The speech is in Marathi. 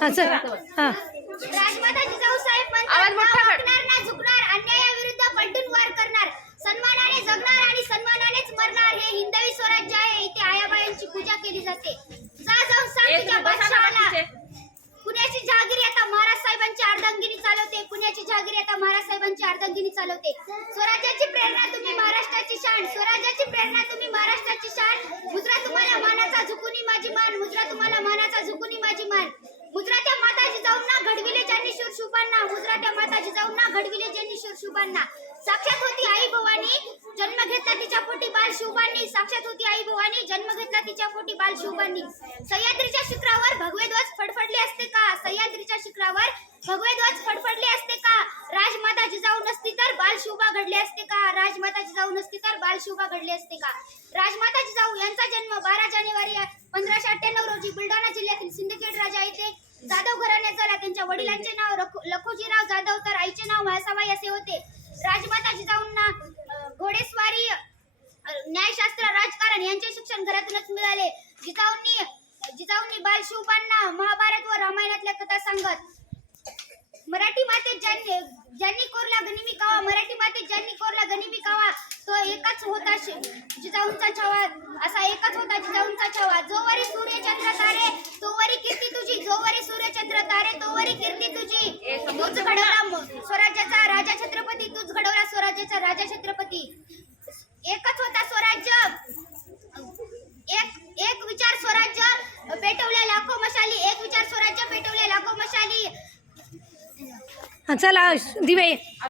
चल हां राजमाता जिजाऊ साहेब म्हणतात, वाकणार ना झुकणार, अन्यायाविरुद्ध पलटून वार करणार, सन्मानाने जगणार आणि सन्मानानेच मरणार. हे हिंदवी स्वराज्य आहे. इथे आयाबायांची पूजा केली जाते. जा जाऊन सांग तुझ्या बादशहाला, पुण्याची जहागिरी आता महाराज साहेबांची अर्धांगिनी चालवते. पुण्याची जहागिरी आता महाराज साहेबांची अर्धांगिनी चालवते. स्वराज्याची प्रेरणा तुम्ही महाराष्ट्राची शान, स्वराज्याची प्रेरणा तुम्ही महाराष्ट्राची शान. मुद्रा तुम्हाला मानाचा झुकुनी माझी मान, मुद्रा तुम्हाला मानाचा झुकुनी माझी मान. मुद्रा त्या माता जिजाऊंना घडविले ज्यांनी शूरशुभांना, मुद्रा त्या माता जिजाऊंना घडविले ज्यांनी शूरशुभांना. साक्षात होती आई भवानी, जन्म घेतला तिच्या पोटी बाल शिवबांनी. साक्षात होती आई भवानी, जन्म घेतला तिच्या पोटी बाल शिवबांनी. सह्याद्रीच्या शिखरावर भगवे ध्वज फडफडले असते का, सह्याद्रीच्या शिखरावर भगवे ध्वज फडफडले असते का. राजमाता जिजाऊ नसती तर बाल शिवबा घडले असते का, राजमाता जिजाऊ नसती तर बाल शिवबा घडले असते का. राजमाता जिजाऊ यांचा जन्म 12 जानेवारी 1598 रोजी बुलढाणा जिल्ह्यातील सिंदखेड राजा येथे जाधव घराण्यात झाला. त्यांच्या वडिलांचे नाव लखोजीराव जाधव तर आईचे नाव म्हाळसाबाई असे होते. राजमाता जिजाऊंना घोडेस्वारी, न्यायशास्त्र, राजकारण यांचे शिक्षण घरातूनच मिळाले. जिजाऊंनी बाल शिवबांना महाभारत व रामायणातल्या कथा सांगत. मराठी मातेत ज्यांनी कोरला गनिमी कावा, मराठी मातेत ज्यांनी कोरला गनिमी कावा, तो एकच होता जिजाऊंचा छावा, असा एकच होता जिजाऊंचा छावा. जोवरी सूर्य चंद्र तारे तोवरी कीर्ती तुझी, जोवरी सूर्य चंद्र तारे तोवरी कीर्ती तुझी. तूच घडवला स्वराज्याचा राजा छत्रपती, तूच घडवला स्वराज्याचा राजा छत्रपती. एकच होता स्वराज्य, एक विचार स्वराज्य पेटवल्या लाखो मशाली, एक विचार स्वराज्य पेटवल्या लाखो मशाली. चला दिवे.